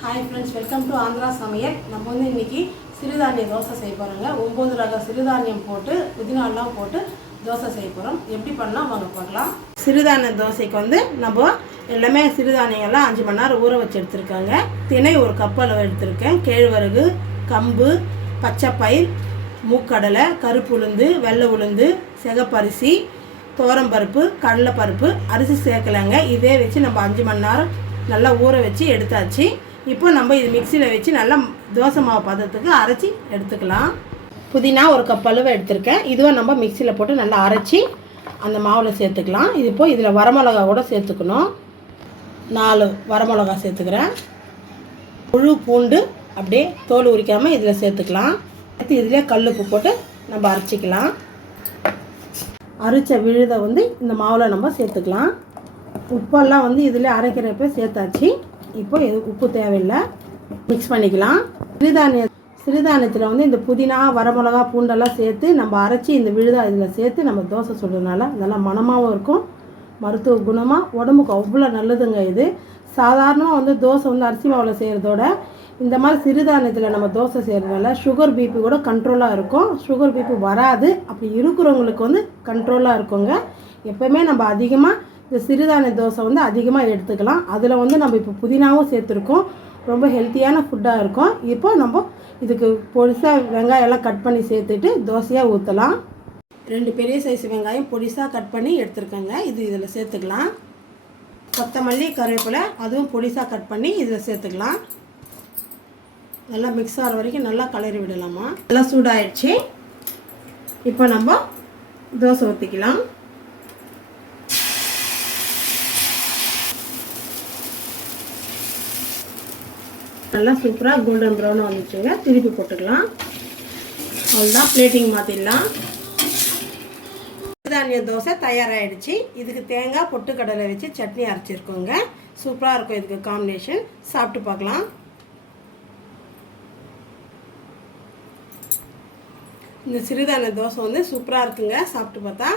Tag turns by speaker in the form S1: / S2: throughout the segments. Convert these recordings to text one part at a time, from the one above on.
S1: Hi friends welcome to Andhra சமையல் நம்ம வந்து இன்றைக்கி சிறுதானிய தோசை செய்ய போகிறோங்க ஒம்பது ரக சிறுதானியம் போட்டு புதினாலாம் போட்டு தோசை செய்ய போகிறோம் எப்படி பண்ணலாம்? வாங்க பார்க்கலாம். சிறுதானிய தோசைக்கு வந்து நம்ம எல்லாமே சிறுதானியங்கள்லாம் அஞ்சு மணி நேரம் ஊற வச்சு எடுத்திருக்காங்க. திணை ஒரு கப் அளவு எடுத்திருக்கேன். கேழ்வரகு கம்பு பச்சைப்பயிர் மூக்கடலை கருப்பு உளுந்து வெள்ளை உளுந்து சிகப்பரிசி துவரம்பருப்பு கடலைப்பருப்பு அரிசி சேர்க்கலைங்க. இதே வச்சு நம்ம அஞ்சு மணி நேரம் நல்லா ஊற வச்சு எடுத்தாச்சு. இப்போ நம்ம இது மிக்சியில் வச்சு நல்லா தோசை மாவு பதத்துக்கு அரைச்சி எடுத்துக்கலாம். புதினா ஒரு கப் அளவு எடுத்திருக்கேன். இதுவும் நம்ம மிக்சியில் போட்டு நல்லா அரைச்சி அந்த மாவில் சேர்த்துக்கலாம். இது இப்போ இதில் வரமிளகா கூட சேர்த்துக்கணும். நாலு வரமிளகா சேர்த்துக்கிறேன். முழு பூண்டு அப்படியே தோல் உரிக்காமல் இதில் சேர்த்துக்கலாம். அடுத்து இதிலே கல்லுப்பு போட்டு நம்ம அரைச்சிக்கலாம். அரைச்ச விழுதை வந்து இந்த மாவில் நம்ம சேர்த்துக்கலாம். உப்பெல்லாம் வந்து இதில் அரைக்கிறப்ப சேர்த்தாச்சு. இப்போ இது உப்பு தேவையில்லை. மிக்ஸ் பண்ணிக்கலாம். சிறுதானிய சிறுதானியத்தில் வந்து இந்த புதினா வரமிளகா பூண்டெல்லாம் சேர்த்து நம்ம அரைச்சி இந்த விழுதா இதில் சேர்த்து நம்ம தோசை சுடுறதுனால நல்லா மணமாகவும் இருக்கும். மருத்துவ குணமாக உடம்புக்கு அவ்வளோ நல்லதுங்க இது. சாதாரணமாக வந்து தோசை வந்து அரிசி மாவில் செய்கிறதோட இந்த மாதிரி சிறுதானியத்தில் நம்ம தோசை செய்கிறதுனால சுகர் பிபி கூட கண்ட்ரோலாக இருக்கும். சுகர் பிபி வராது. அப்படி இருக்கிறவங்களுக்கு வந்து கண்ட்ரோலாக இருக்குங்க. எப்போவுமே நம்ம அதிகமாக இந்த சிறுதானிய தோசை வந்து அதிகமாக எடுத்துக்கலாம். அதில் வந்து நம்ம இப்போ புதினாவும் சேர்த்துருக்கோம். ரொம்ப ஹெல்த்தியான ஃபுட்டாக இருக்கும். இப்போ நம்ம இதுக்கு பொடிசாக வெங்காயம் எல்லாம் கட் பண்ணி சேர்த்துட்டு தோசையாக ஊற்றலாம் ரெண்டு பெரிய சைஸ் வெங்காயம் பொடிசாக கட் பண்ணி எடுத்துருக்கேங்க. இது இதில் சேர்த்துக்கலாம். கொத்தமல்லி கருவேப்பிலை அதுவும் பொடிசாக கட் பண்ணி இதில் சேர்த்துக்கலாம். நல்லா மிக்ஸ் ஆகிற வரைக்கும் நல்லா கலரி விடலாமா? நல்லா சூடாயிடுச்சு. இப்போ நம்ம தோசை ஊற்றிக்கலாம் நல்லா சூப்பராக கோல்டன் ப்ரௌனாக வந்துச்சுங்க. திருப்பி போட்டுக்கலாம். அவ்வளோதான் பிளேட்டிங் மாற்றிடலாம் சிறுதானிய தோசை தயாராகிடுச்சு இதுக்கு தேங்காய் பொட்டுக்கடலை வச்சு சட்னி அரைச்சிருக்கோங்க. சூப்பராக இருக்கும் இதுக்கு காம்பினேஷன் சாப்பிட்டு பார்க்கலாம். இந்த சிறுதானிய தோசை வந்து சூப்பராக இருக்குங்க. சாப்பிட்டு பார்த்தா.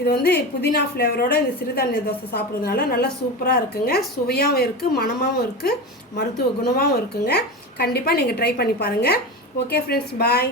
S1: இது வந்து புதினா ஃப்ளேவரோட இந்த சிறுதானிய தோசை சாப்பிட்றதுனால நல்லா சூப்பராக இருக்குங்க. சுவையாகவும் இருக்குது மனமாகவும் இருக்குது மருத்துவ குணமாகவும் இருக்குங்க. கண்டிப்பாக நீங்கள் ட்ரை பண்ணி பாருங்கள் ஓகே ஃப்ரெண்ட்ஸ் பாய்